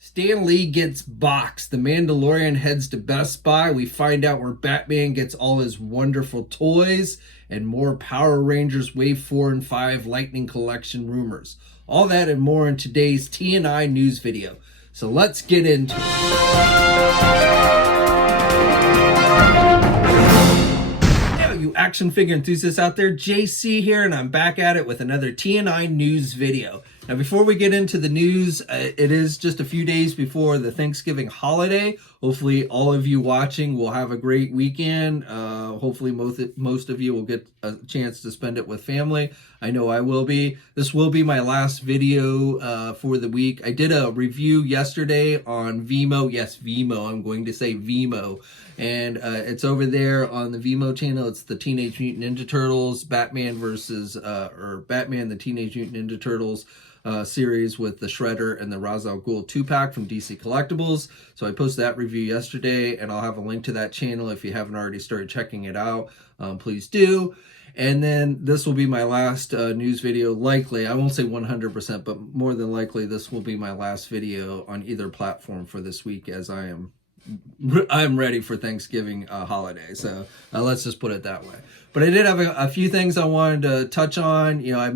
Stan Lee gets boxed. The Mandalorian heads to Best Buy. We find out where Batman gets all his wonderful toys and more Power Rangers Wave 4 and 5 Lightning Collection rumors. All that and more in today's TNI news video. So let's get into it. You action figure enthusiasts out there, JC here, and I'm back at it with another TNI news video. Now, before we get into the news, it is just a few days before the Thanksgiving holiday. Hopefully, all of you watching will have a great weekend. Hopefully, most of you will get a chance to spend it with family. I know I will be. This will be my last video for the week. I did a review yesterday on Vimeo. Yes, Vimeo. I'm going to say Vimeo. And it's over there on the Vimeo channel. It's the Teenage Mutant Ninja Turtles, Batman versus, or Batman, the Teenage Mutant Ninja Turtles series with the Shredder and the Ra's al Ghul 2-pack from DC Collectibles. So I posted that review yesterday, and I'll have a link to that channel if you haven't already started checking it out. Please do. And then this will be my last news video, likely. I won't say 100%, but more than likely this will be my last video on either platform for this week, as I'm ready for Thanksgiving holiday. So let's just put it that way. But I did have a few things I wanted to touch on. You know, I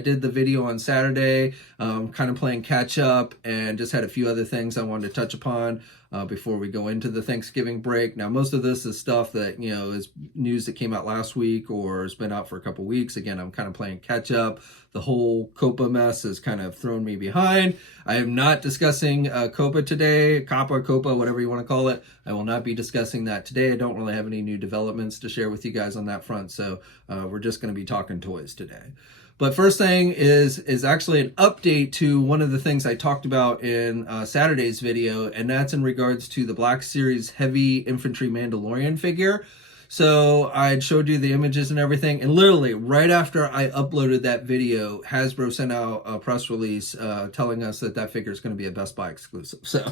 did the video on Saturday, kind of playing catch up, and just had a few other things I wanted to touch upon before we go into the Thanksgiving break. Now, most of this is stuff that, you know, is news that came out last week or has been out for a couple weeks. Again, I'm kind of playing catch up. The whole COPA mess has kind of thrown me behind. I am not discussing COPA today, COPA, whatever you want to call it. I will not be discussing that today. I don't really have any new developments to share with you guys on that front, so we're just going to be talking toys today. But first thing is actually an update to one of the things I talked about in Saturday's video, and that's in regards to the Black Series Heavy Infantry Mandalorian figure. So I showed you the images and everything, and literally right after I uploaded that video, Hasbro sent out a press release telling us that that figure is going to be a Best Buy exclusive. So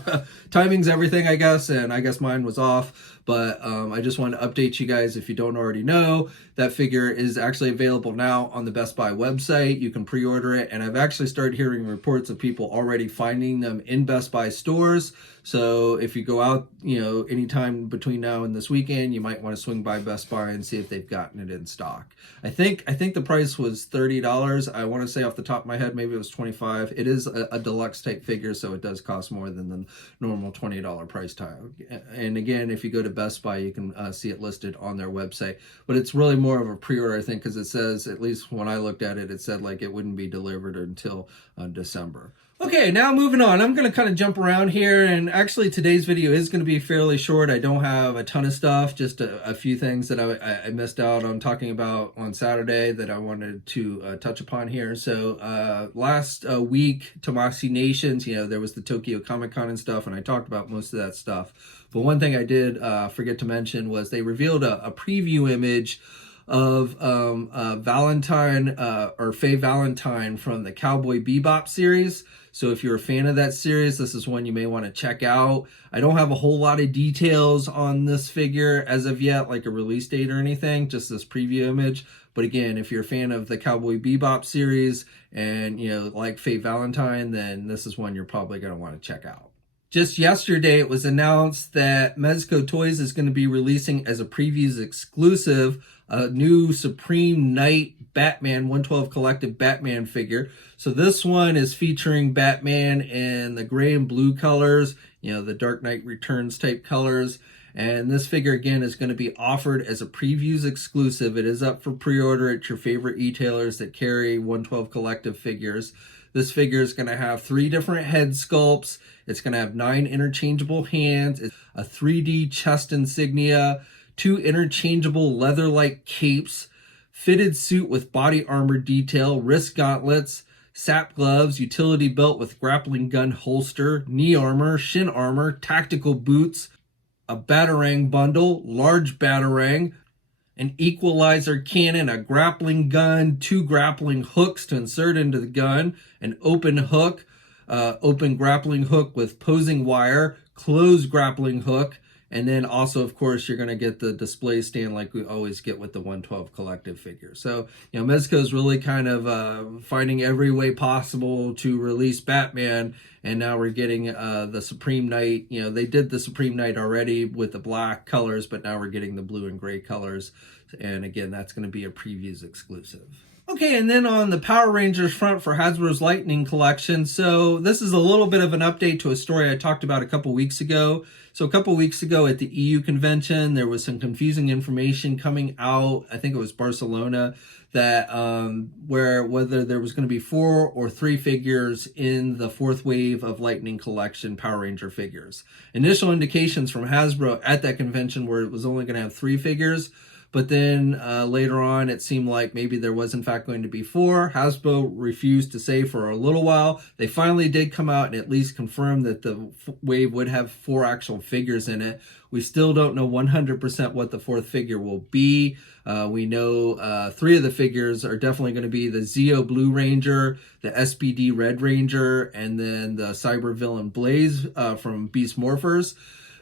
timing's everything, I guess, and I guess mine was off. But I just wanted to update you guys, if you don't already know, that figure is actually available now on the Best Buy website. You can pre-order it, and I've actually started hearing reports of people already finding them in Best Buy stores. So if you go out, you know, anytime between now and this weekend, you might want to swing by Best Buy and see if they've gotten it in stock. I think the price was $30. I want to say off the top of my head, maybe it was $25. It is a deluxe type figure, so it does cost more than the normal $20 price tag. And again, if you go to Best Buy, you can see it listed on their website. But it's really more of a pre-order, I think, because it says, at least when I looked at it, it said like it wouldn't be delivered until December. Okay, now moving on. I'm going to kind of jump around here, and actually today's video is going to be fairly short. I don't have a ton of stuff, just a few things that I missed out on talking about on Saturday that I wanted to touch upon here. So last week, Tamashii Nations, you know, there was the Tokyo Comic Con and stuff, and I talked about most of that stuff. But one thing I did forget to mention was they revealed a preview image of Valentine or Faye Valentine from the Cowboy Bebop series. So if you're a fan of that series, this is one you may want to check out. I don't have a whole lot of details on this figure as of yet, like a release date or anything, just this preview image. But again, if you're a fan of the Cowboy Bebop series and, you know, like Faye Valentine, then this is one you're probably going to want to check out. Just yesterday, it was announced that Mezco Toys is going to be releasing as a previews exclusive a new Supreme Knight Batman 112 Collective Batman figure. So this one is featuring Batman in the gray and blue colors, you know, the Dark Knight Returns type colors. And this figure, again, is going to be offered as a previews exclusive. It is up for pre-order at your favorite e-tailers that carry 112 Collective figures. This figure is going to have 3 different head sculpts. It's going to have 9 interchangeable hands, a 3D chest insignia, 2 interchangeable leather-like capes, fitted suit with body armor detail, wrist gauntlets, sap gloves, utility belt with grappling gun holster, knee armor, shin armor, tactical boots, a batarang bundle, large batarang, an equalizer cannon, a grappling gun, 2 grappling hooks to insert into the gun, an open hook, open grappling hook with posing wire, closed grappling hook, And then also, of course, you're going to get the display stand like we always get with the 112 collective figure. So, Mezco is really kind of finding every way possible to release Batman. And now we're getting the Supreme Knight. They did the Supreme Knight already with the black colors, but now we're getting the blue and gray colors. And again, that's going to be a previews exclusive. Okay, and then on the Power Rangers front for Hasbro's Lightning Collection, so this is a little bit of an update to a story I talked about a couple weeks ago. So a couple weeks ago at the EU convention, there was some confusing information coming out, I think it was Barcelona, that whether there was going to be 4 or 3 figures in the 4th wave of Lightning Collection Power Ranger figures. Initial indications from Hasbro at that convention were it was only going to have 3 figures. But then later on, it seemed like maybe there was in fact going to be 4. Hasbro refused to say for a little while. They finally did come out and at least confirm that the wave would have 4 actual figures in it. We still don't know 100% what the 4th figure will be. We know 3 of the figures are definitely going to be the Zeo Blue Ranger, the SPD Red Ranger, and then the cyber villain Blaze from Beast Morphers.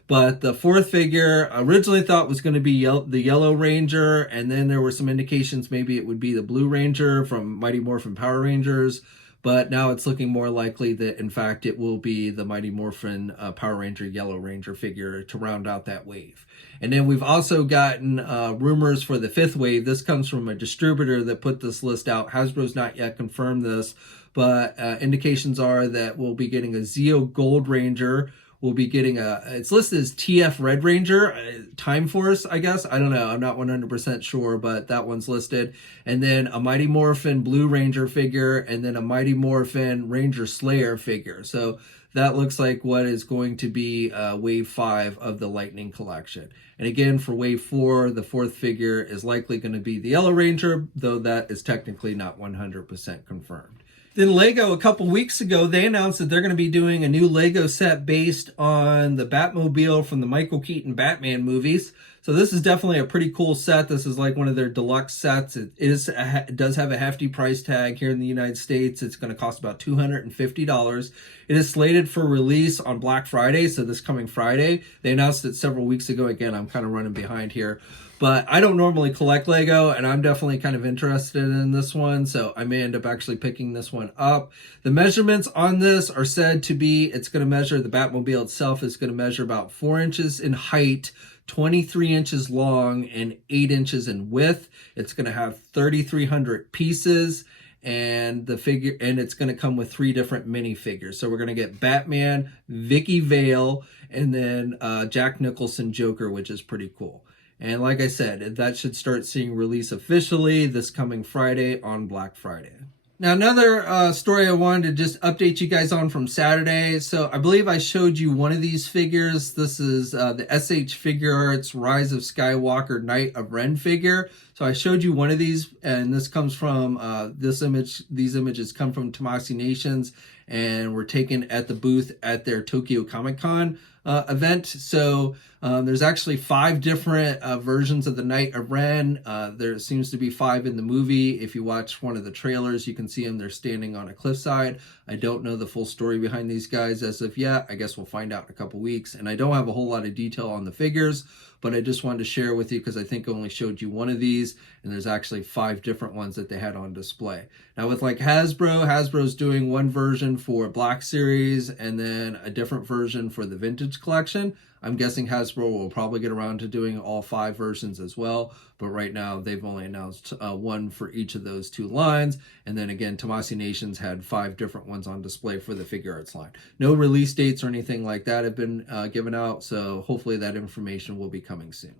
But the 4th figure originally thought was going to be the Yellow Ranger, and then there were some indications maybe it would be the Blue Ranger from Mighty Morphin Power Rangers. But now it's looking more likely that, in fact, it will be the Mighty Morphin Power Ranger Yellow Ranger figure to round out that wave. And then we've also gotten rumors for the 5th wave. This comes from a distributor that put this list out. Hasbro's not yet confirmed this, but indications are that we'll be getting a Zeo Gold Ranger. We'll be getting it's listed as TF Red Ranger, Time Force, I guess. I don't know. I'm not 100% sure, but that one's listed. And then a Mighty Morphin Blue Ranger figure, and then a Mighty Morphin Ranger Slayer figure. So that looks like what is going to be Wave 5 of the Lightning Collection. And again, for Wave 4, the 4th figure is likely going to be the Yellow Ranger, though that is technically not 100% confirmed. Then Lego, a couple weeks ago, they announced that they're going to be doing a new Lego set based on the Batmobile from the Michael Keaton Batman movies. So this is definitely a pretty cool set. This is like one of their deluxe sets. It does have a hefty price tag here in the United States. It's going to cost about $250. It is slated for release on Black Friday, so this coming Friday. They announced it several weeks ago. Again, I'm kind of running behind here. But I don't normally collect Lego, and I'm definitely kind of interested in this one, so I may end up actually picking this one up. The measurements on this are said to be, it's going to measure, the Batmobile itself is going to measure about 4 inches in height, 23 inches long, and 8 inches in width. It's going to have 3,300 pieces, and it's going to come with 3 different minifigures. So we're going to get Batman, Vicky Vale, and then Jack Nicholson Joker, which is pretty cool. And like I said, that should start seeing release officially this coming Friday on Black Friday. Now, another story I wanted to just update you guys on from Saturday. So I believe I showed you one of these figures. This is the SH.Figurarts Rise of Skywalker Knight of Ren figure. So I showed you one of these, and this comes from this image. These images come from Tamashii Nations and were taken at the booth at their Tokyo Comic Con event. So there's actually 5 different versions of the Knight of Ren. There seems to be 5 in the movie. If you watch one of the trailers, you can see them. They're standing on a cliffside. I don't know the full story behind these guys as of yet. I guess we'll find out in a couple weeks. And I don't have a whole lot of detail on the figures, but I just wanted to share with you because I think I only showed you one of these, and there's actually 5 different ones that they had on display. Now with like Hasbro's doing one version for Black Series and then a different version for the Vintage Collection. I'm guessing Hasbro will probably get around to doing all 5 versions as well, but right now they've only announced one for each of those 2 lines. And then again, Tamashii Nations had 5 different ones on display for the Figurarts line. No release dates or anything like that have been given out, so hopefully that information will be coming soon.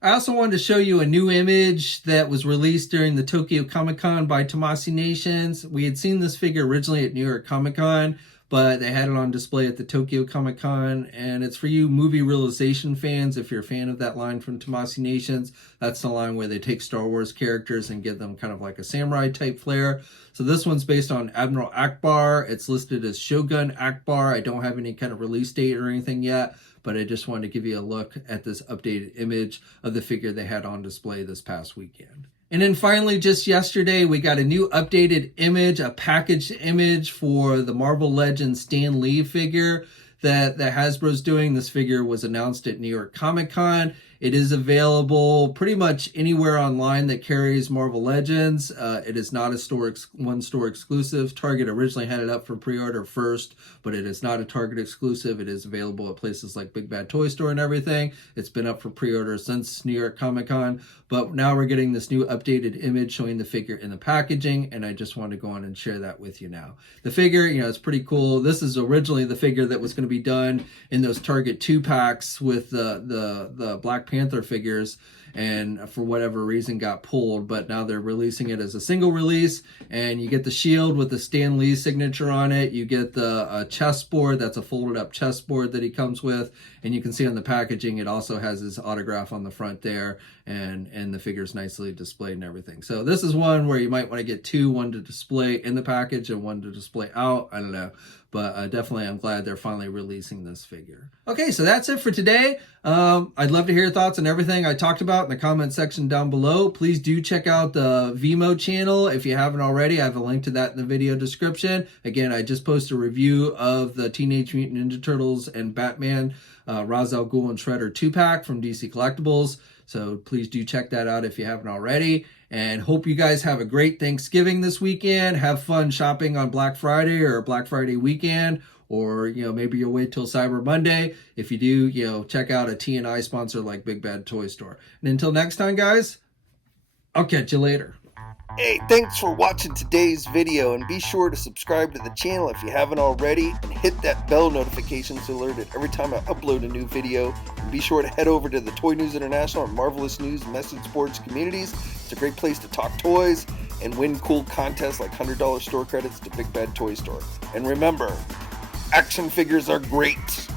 I also wanted to show you a new image that was released during the Tokyo Comic Con by Tamashii Nations. We had seen this figure originally at New York Comic Con, but they had it on display at the Tokyo Comic Con, and it's for you movie realization fans. If you're a fan of that line from Tamashii Nations, that's the line where they take Star Wars characters and give them kind of like a samurai type flair. So this one's based on Admiral Akbar. It's listed as Shogun Akbar. I don't have any kind of release date or anything yet, but I just wanted to give you a look at this updated image of the figure they had on display this past weekend. And then finally, just yesterday, we got a new updated image, a packaged image for the Marvel Legends Stan Lee figure. that Hasbro's doing. This figure was announced at New York Comic Con. It is available pretty much anywhere online that carries Marvel Legends. It is not a one store exclusive. Target originally had it up for pre-order first, but it is not a Target exclusive. It is available at places like Big Bad Toy Store and everything. It's been up for pre-order since New York Comic Con, but now we're getting this new updated image showing the figure in the packaging, and I just wanted to go on and share that with you now. The figure, it's pretty cool. This is originally the figure that was going to be done in those Target 2-packs with the Black Panther figures, and for whatever reason got pulled, but now they're releasing it as a single release, and you get the shield with the Stan Lee signature on it. You get the chessboard. That's a folded up chessboard that he comes with, and you can see on the packaging it also has his autograph on the front there, and the figure's nicely displayed and everything. So this is one where you might want to get two, one to display in the package and one to display out. I don't know, but definitely I'm glad they're finally releasing this figure. Okay, so that's it for today. I'd love to hear your thoughts on everything I talked about in the comment section down below. Please do check out the Vimeo channel if you haven't already. I have a link to that in the video description. Again, I just posted a review of the Teenage Mutant Ninja Turtles and Batman Ra's al Ghul and Shredder 2-pack from DC Collectibles. So please do check that out if you haven't already. And hope you guys have a great Thanksgiving this weekend. Have fun shopping on Black Friday or Black Friday weekend. Or, maybe you'll wait till Cyber Monday. If you do, check out a TNI sponsor like Big Bad Toy Store. And until next time, guys, I'll catch you later. Hey, thanks for watching today's video, and be sure to subscribe to the channel if you haven't already, and hit that bell notification to alert it every time I upload a new video. And be sure to head over to the Toy News International and Marvelous News message boards communities. It's a great place to talk toys and win cool contests like $100 store credits to Big Bad Toy Store. And remember, action figures are great.